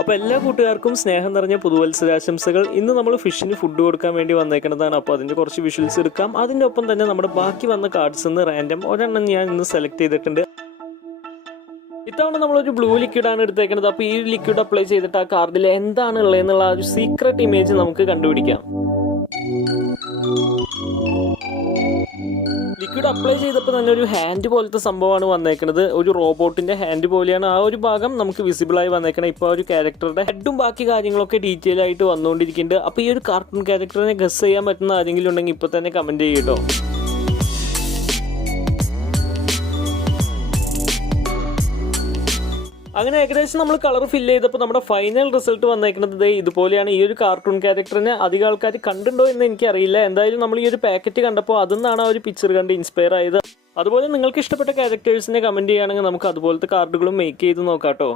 അപ്പോൾ എല്ലാ കൂട്ടുകാർക്കും സ്നേഹം നിറഞ്ഞ പുതുവത്സരാശംസകൾ. ഇന്ന് നമ്മൾ ഫിഷിന് ഫുഡ് കൊടുക്കാൻ വേണ്ടി വന്നേക്കുന്നതാണ്. അപ്പോൾ അതിൻ്റെ കുറച്ച് വിഷ്വൽസ് എടുക്കാം. അതിൻ്റെ ഒപ്പം തന്നെ നമ്മുടെ ബാക്കി വന്ന കാർഡ്സ് നിന്ന് റാൻഡം ഒരെണ്ണം ഞാൻ ഇന്ന് സെലക്ട് ചെയ്തിട്ടുണ്ട്. ഇത്തവണ നമ്മളൊരു ബ്ലൂ ലിക്വിഡാണ് എടുത്തേക്കുന്നത്. അപ്പോൾ ഈ ലിക്വിഡ് അപ്ലൈ ചെയ്തിട്ട് ആ കാർഡിൽ എന്താണ് ഉള്ളതെന്നുള്ള ആ ഒരു സീക്രട്ട് ഇമേജ് നമുക്ക് കണ്ടുപിടിക്കാം. ലിക്വിഡ് അപ്ലൈ ചെയ്തപ്പോൾ തന്നെ ഒരു ഹാൻഡ് പോലത്തെ സംഭവമാണ് വന്നേക്കുന്നത്. ഒരു റോബോട്ടിന്റെ ഹാൻഡ് പോലെയാണ് ആ ഒരു ഭാഗം നമുക്ക് വിസിബിൾ ആയി വന്നേക്കണം. ഇപ്പോൾ ഒരു ക്യാരക്ടറുടെ ഹെഡും ബാക്കി കാര്യങ്ങളൊക്കെ ഡീറ്റെയിൽ ആയിട്ട് വന്നുകൊണ്ടിരിക്കുന്നുണ്ട്. അപ്പോൾ ഈ ഒരു കാർട്ടൂൺ ക്യാരക്ടറിനെ ഗസ് ചെയ്യാൻ പറ്റുന്ന ആരെങ്കിലും ഉണ്ടെങ്കിൽ ഇപ്പോൾ തന്നെ കമന്റ് ചെയ്യട്ടോ. അങ്ങനെ ഏകദേശം നമ്മൾ കളർ ഫില്ല് ചെയ്തപ്പോൾ നമ്മുടെ ഫൈനൽ റിസൾട്ട് വന്നേക്കുന്നത് ഇതുപോലെയാണ്. ഈ ഒരു കാർട്ടൂൺ ക്യാരക്ടറിനെ അധികം ആൾക്കാർ കണ്ടിട്ടുണ്ടോ എന്ന് എനിക്കറിയില്ല. എന്തായാലും നമ്മൾ ഈ ഒരു പാക്കറ്റ് കണ്ടപ്പോൾ അതിൽ നിന്നാണ് ആ ഒരു പിക്ചർ കണ്ട് ഇൻസ്പയർ ആയത്. അതുപോലെ നിങ്ങൾക്ക് ഇഷ്ടപ്പെട്ട ക്യാരക്ടേഴ്സിനെ കമന്റ് ചെയ്യുകയാണെങ്കിൽ നമുക്ക് അതുപോലത്തെ കാർഡുകളും മേക്ക് ചെയ്ത് നോക്കാം കേട്ടോ.